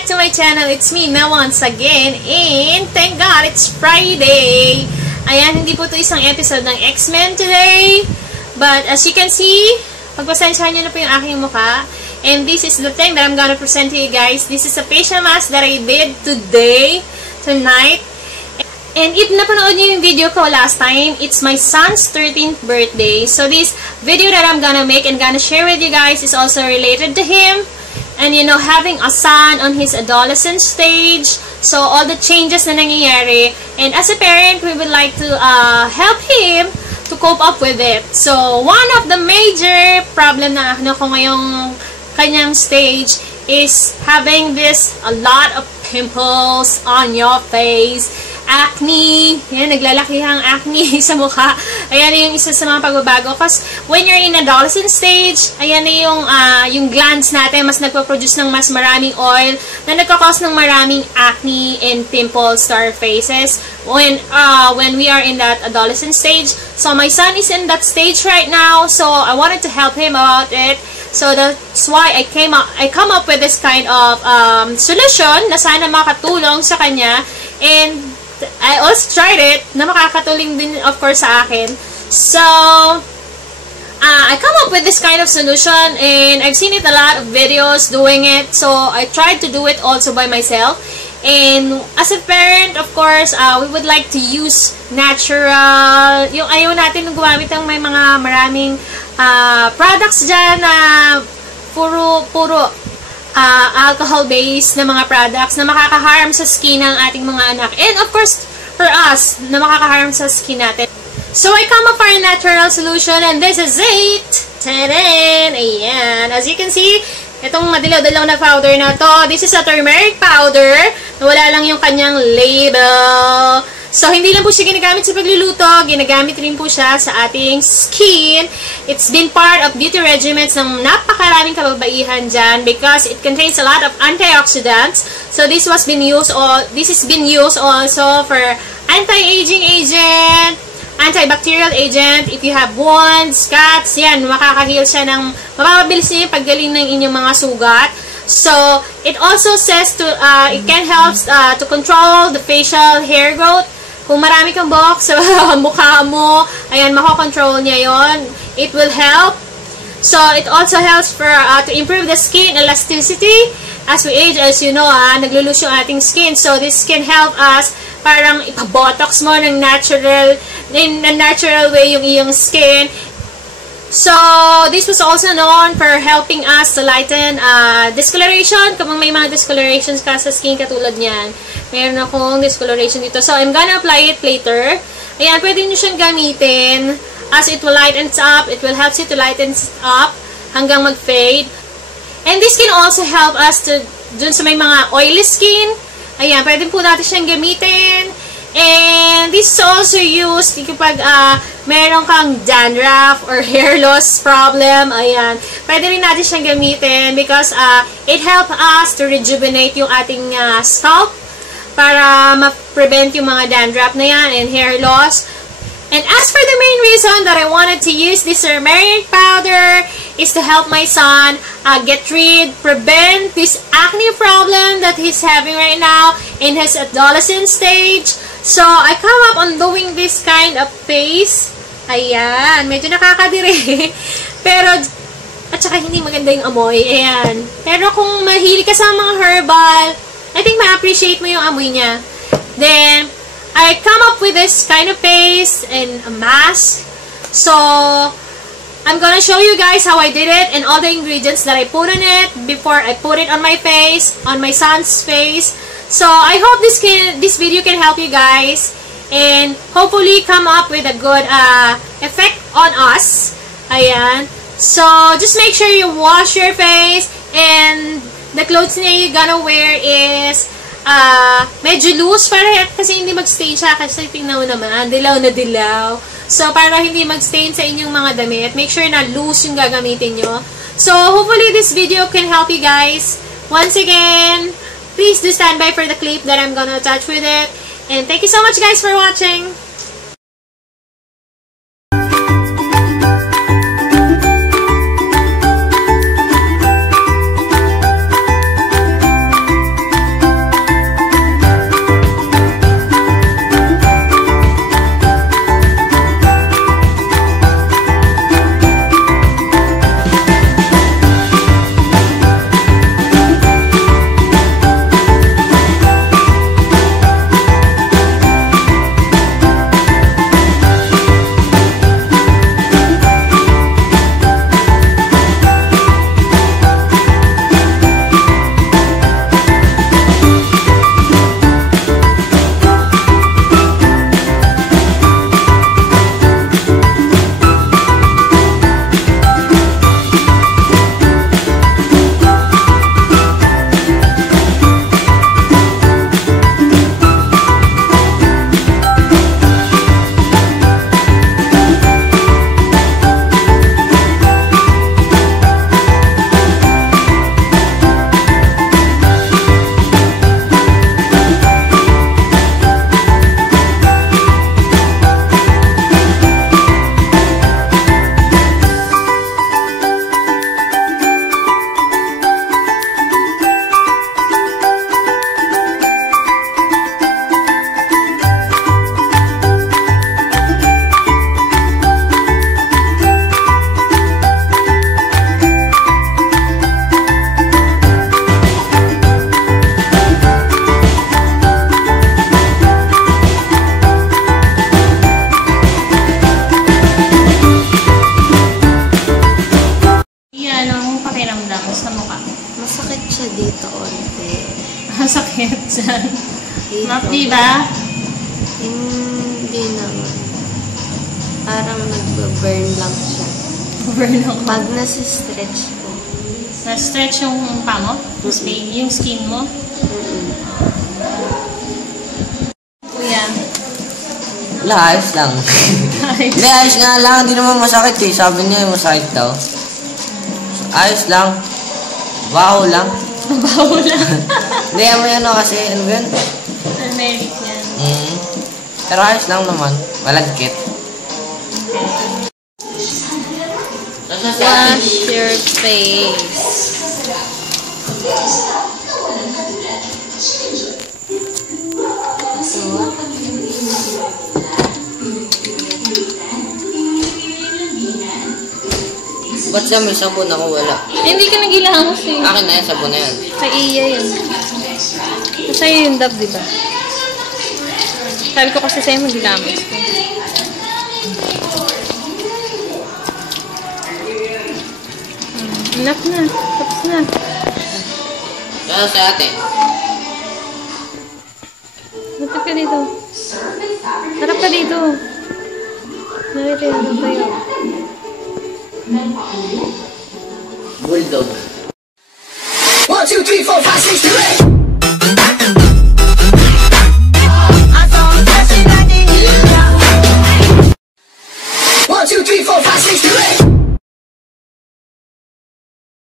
back to my channel. It's me, Mel, once again. And thank God, it's Friday. Ayan, hindi po ito isang episode ng X-Men today. But as you can see, pagpasensyahan nyo na po yung aking mukha. And this is the thing that I'm gonna present to you guys. This is a facial mask that I did tonight. And if napanood nyo yung video ko last time, it's my son's 13th birthday. So this video that I'm gonna make and gonna share with you guys is also related to him. And you know, having a son on his adolescent stage. So all the changes na nangyayari. And as a parent, we would like to help him to cope up with it. So one of the major problem na ko ngayong kanyang stage is having a lot of pimples on your face. Acne, yan, naglalakihang acne sa mukha. Ayan na yung isa sa mga pagbabago. Because when you're in adolescent stage, ayan na yung glands natin, mas nagpo-produce ng mas maraming oil na nagkakos ng maraming acne and pimples to our faces when we are in that adolescent stage. So my son is in that stage right now, so I wanted to help him about it. So that's why I come up with this kind of solution na sana makatulong sa kanya. And I also tried it, na makakatulong din, of course, sa akin. So, I come up with this kind of solution, and I've seen it a lot of videos doing it, so I tried to do it also by myself. And as a parent, of course, we would like to use natural, yung ayaw natin gumamit ng may mga maraming products dyan na puro alcohol-based na mga products na makakaharm sa skin ng ating mga anak. And of course, for us, na makakaharm sa skin natin. So, I come up for a natural solution, and this is it! Tadaan! Ayan. As you can see, itong madilaw-dilaw na powder na to, this is a turmeric powder, na wala lang yung kanyang label. So, hindi lang po siya ginagamit sa pagluluto, ginagamit rin po siya sa ating skin. It's been part of beauty regimens ng napakaraming kababaihan dyan because it contains a lot of antioxidants. So, this has been used also for anti-aging agent, antibacterial agent. If you have wounds, cuts, yan, makaka-heal siya ng, mapapabilis niya yung paggaling ng inyong mga sugat. So, it also says it can help to control the facial hair growth. Kung marami kang buhok sa mukha mo, ayan, mako-control niya yon. It will help. So, it also helps to improve the skin elasticity. As we age, as you know, naglulose yung ating skin. So, this can help us parang ipabotox mo in a natural way yung iyong skin. So, this was also known for helping us to lighten discoloration. Kung may mga discolorations ka sa skin katulad niyan, meron akong discoloration dito. So, I'm gonna apply it later. Ayan, pwede nyo siyang gamitin as it will lighten up. It will help you to lighten up hanggang mag-fade. And this can also help us to, dun sa may mga oily skin. Ayan, pwede po natin siyang gamitin. And this is also used kapag meron kang dandruff or hair loss problem. Ayan, pwede rin natin siyang gamitin because it helps us to rejuvenate yung ating scalp para ma-prevent yung mga dandruff na yan and hair loss. And as for the main reason that I wanted to use this turmeric powder is to help my son prevent this acne problem that he's having right now in his adolescent stage. So, I come up on doing this kind of face. Ayan, medyo nakakadiri. Pero, at saka hindi maganda yung amoy. Ayan. Pero kung mahilig ka sa mga herbal, I think ma-appreciate mo yung amoy niya. Then, I come up with this kind of face and a mask. So, I'm gonna show you guys how I did it and all the ingredients that I put in it before I put it on my face, on my son's face. So, I hope this video can help you guys and hopefully come up with a good effect on us. Ayan. So, just make sure you wash your face and the clothes na you're gonna wear is medyo loose para kasi hindi mag-stain siya kasi tingnan mo naman, dilaw na dilaw. So, para hindi mag-stain sa inyong mga damit, make sure na loose yung gagamitin nyo. So, hopefully this video can help you guys. Once again, please do stand by for the clip that I'm gonna attach with it. And thank you so much guys for watching. masakit dyan. Map, diba? Hindi naman. Parang nag-burn lang siya. Burn lang. Pag nasa-stretch ko. Na-stretch yung mukha mo? Yung skin mo? Kuya. Wala, ayos lang. Hindi, ayos nga lang. Hindi naman masakit eh. Sabi niya masakit daw. Ayos lang. Baho lang. Baho lang. Hindi, may ano kasi, ano ba yun? Turmeric yan. Pero ayos lang naman. Malagkit. Wash your face. Ba't siya may sabon ako wala? Hindi ka nagilamos eh. Akin na yan, sabon na yan. Kay Iya yun. Sa'yo yung dab, diba? Sabi ko kasi sa'yo magilamos. Enough na. Tapos na. Kaya sa ate. Matap ka dito. Harap ka dito. Narito, harap tayo. Bulldog. 1, 2, 3, 4, 5, 6, 7, 8